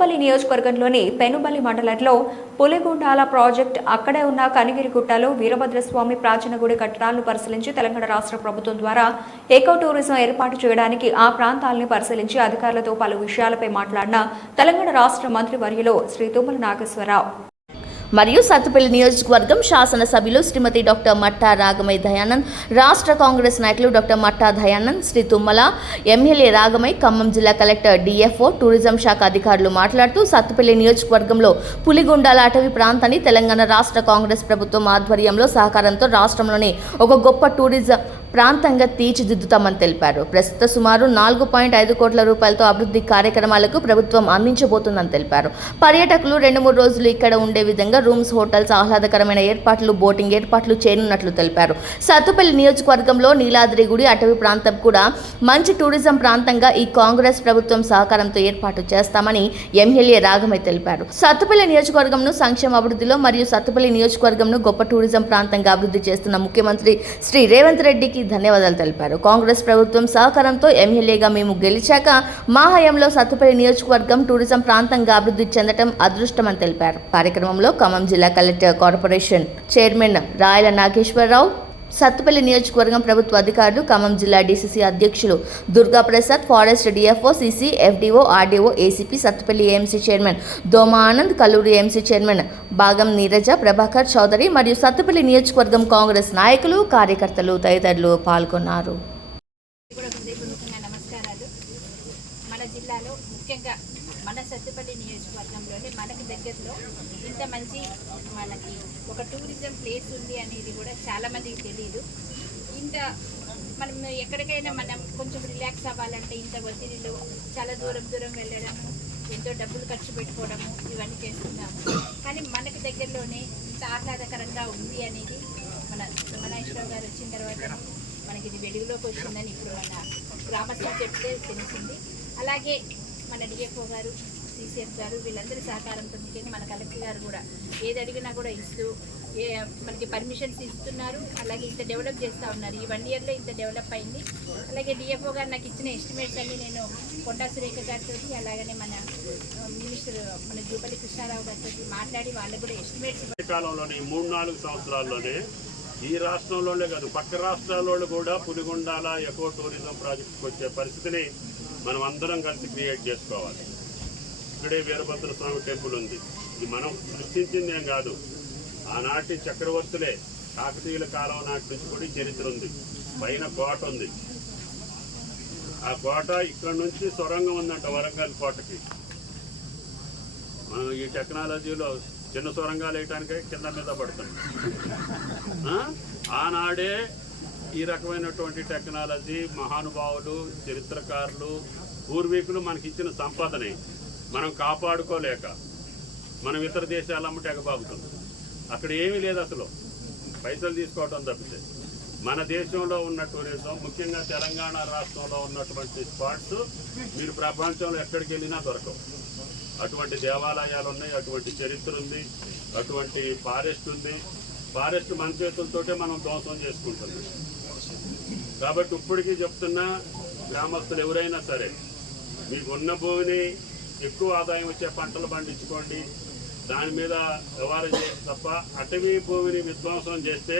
పెద్దపల్లి నియోజకవర్గంలోని పెనుబల్లి మండలంలో పులిగుండాల ప్రాజెక్ట్ అక్కడే ఉన్న కనిగిరిగుట్టలో వీరభద్రస్వామి ప్రాచీన గుడి కట్టడాలను పరిశీలించి తెలంగాణ రాష్ట్ర ప్రభుత్వం ద్వారా ఎకో టూరిజం ఏర్పాటు చేయడానికి ఆ ప్రాంతాలని పరిశీలించి అధికారులతో పలు విషయాలపై మాట్లాడిన తెలంగాణ రాష్ట్ర మంత్రి వర్యులు శ్రీ తుమ్మల నాగేశ్వరరావు. మరియు సత్తుపల్లి నియోజకవర్గం శాసనసభ్యులు శ్రీమతి డాక్టర్ మట్టా రాగమై దయానంద్ రాష్ట్ర కాంగ్రెస్ నాయకులు డాక్టర్ మట్టా దయానంద్ శ్రీ తుమ్మల ఎమ్మెల్యే రాగమై ఖమ్మం జిల్లా కలెక్టర్ డిఎఫ్ఓ టూరిజం శాఖ అధికారులు మాట్లాడుతూ సత్తుపల్లి నియోజకవర్గంలో పులిగుండాల అటవీ ప్రాంతాన్ని తెలంగాణ రాష్ట్ర కాంగ్రెస్ ప్రభుత్వం ఆధ్వర్యంలో సహకారంతో రాష్ట్రంలోని ఒక గొప్ప టూరిజం ప్రాంతంగా తీర్చిదిద్దుతామని తెలిపారు. ప్రస్తుత సుమారు నాలుగు పాయింట్ ఐదు కోట్ల రూపాయలతో అభివృద్ధి కార్యక్రమాలకు ప్రభుత్వం అందించబోతుందని తెలిపారు. పర్యాటకులు రెండు మూడు రోజులు ఇక్కడ ఉండే విధంగా రూమ్స్ హోటల్స్ ఆహ్లాదకరమైన ఏర్పాట్లు బోటింగ్ ఏర్పాట్లు చేయనున్నట్లు తెలిపారు. సత్తుపల్లి నియోజకవర్గంలో నీలాద్రి గుడి అటవీ ప్రాంతం కూడా మంచి టూరిజం ప్రాంతంగా ఈ కాంగ్రెస్ ప్రభుత్వం సహకారంతో ఏర్పాటు చేస్తామని ఎమ్మెల్యే రాగమై తెలిపారు. సత్తుపల్లి నియోజకవర్గంను సంక్షేమ అభివృద్ధిలో మరియు సత్తుపల్లి నియోజకవర్గంను గొప్ప టూరిజం ప్రాంతంగా అభివృద్ధి చేస్తున్న ముఖ్యమంత్రి శ్రీ రేవంత్ రెడ్డికి ధన్యవాదాలు తెలిపారు. కాంగ్రెస్ ప్రభుత్వం సహకారంతో ఎమ్మెల్యేగా మేము గెలిచాక మా హయాంలో సత్తుపల్లి నియోజకవర్గం టూరిజం ప్రాంతంగా అభివృద్ధి చెందడం అదృష్టమని తెలిపారు. కార్యక్రమంలో ఖమ్మం జిల్లా collector corporation chairman Rayala Nageswara Rao Sathupalli నియోజకవర్గం ప్రభుత్వ అధికారులు ఖమ్మం జిల్లా డీసీసీ అధ్యక్షులు Durga Prasad forest DFO CC FDO RDO ACP Sathupalli AMC chairman Doma Anand Kalluri AMC chairman Bhagam Neeraja Prabhakar Chowdary మరియు సత్తుపల్లి నియోజకవర్గం కాంగ్రెస్ నాయకులు కార్యకర్తలు తదితరులు పాల్గొన్నారు. నమస్కారాలు మన జిల్లాలో ముఖ్యంగా మన సత్తుపల్లి నియోజకవర్గంలోనే మనకు దగ్గరలో ఇంత మంచి మనకి ఒక టూరిజం ప్లేస్ ఉంది అనేది కూడా చాలా మందికి తెలియదు ఇంత మనం ఎక్కడికైనా మనం కొంచెం రిలాక్స్ అవ్వాలంటే ఇంత ఒత్తిడిలో చాలా దూరం దూరం వెళ్ళడము ఎంతో డబ్బులు ఖర్చు పెట్టుకోవడము ఇవన్నీ చేస్తున్నాము కానీ మనకు దగ్గరలోనే ఇంత ఆహ్లాదకరంగా ఉంది అనేది మన సుమనేశ్వరరావు గారు వచ్చిన తర్వాత మనకి ఇది వెలుగులోకి వచ్చిందని ఇప్పుడు మన గ్రామస్తులు చెప్తే తెలిసింది. అలాగే మన డిఎఫ్ఓ గారు సిసిఎఫ్ గారు వీళ్ళందరి సహకారంతో ముఖ్యంగా మన కలెక్టర్ గారు కూడా ఏది అడిగినా కూడా ఇస్తూ ఏ మనకి పర్మిషన్స్ ఇస్తున్నారు అలాగే ఇంత డెవలప్ చేస్తూ ఉన్నారు. ఈ వన్ ఇయర్లో ఇంత డెవలప్ అయింది. అలాగే డిఎఫ్ఓ గారు నాకు ఇచ్చిన ఎస్టిమేట్స్ అన్ని నేను కొండా సురేఖ గారితో అలాగనే మన మినిస్టర్ మన జూపల్లి కృష్ణారావు గారితో మాట్లాడి వాళ్ళకు కూడా ఎస్టిమేట్స్ కాలంలోనే మూడు నాలుగు సంవత్సరాల్లోనే ఈ రాష్ట్రంలోనే కాదు పక్క రాష్ట్రాల్లో కూడా పులిగొండాల ఎకో టూరిజం ప్రాజెక్టుకి వచ్చే పరిస్థితిని మనం అందరం కలిసి క్రియేట్ చేసుకోవాలి. ఇక్కడే వీరభద్ర స్వామి టెంపుల్ ఉంది. ఇది మనం సృష్టించింది ఏం కాదు. ఆనాటి చక్రవర్తులే కాకతీయుల కాలం నాటి నుంచి కూడా చరిత్ర ఉంది. పైన కోట ఉంది. ఆ కోట ఇక్కడ నుంచి సొరంగం ఉందంట వరంగల్ కోటకి. మనం ఈ టెక్నాలజీలో చిన్న సొరంగాలు వేయటానికే కింద మీద పడుతుంది. ఆనాడే ఈ రకమైనటువంటి టెక్నాలజీ మహానుభావులు చరిత్రకారులు పూర్వీకులు మనకి ఇచ్చిన సంపదని. మనం కాపాడుకోలేక మనం ఇతర దేశాలు అమ్మట ఎగబాగుతుంది అక్కడ ఏమీ లేదు అసలు. పైసలు తీసుకోవటం తప్పితే. మన దేశంలో ఉన్న టూరిజం ముఖ్యంగా తెలంగాణ రాష్ట్రంలో ఉన్నటువంటి స్పాట్స్ మీరు ప్రపంచంలో ఎక్కడికి వెళ్ళినా దొరకవు. అటువంటి దేవాలయాలు ఉన్నాయి అటువంటి చరిత్ర ఉంది అటువంటి ఫారెస్ట్ ఉంది. ఫారెస్ట్ మన చేతులతోటే మనం ధ్వంసం చేసుకుంటుంది కాబట్టి ఇప్పటికీ చెప్తున్నా గ్రామస్తులు ఎవరైనా సరే మీకు ఉన్న భూమిని ఎక్కువ ఆదాయం వచ్చే పంటలు పండించుకోండి. దాని మీద వ్యవహారం చేసి తప్ప అటవీ భూమిని విధ్వంసం చేస్తే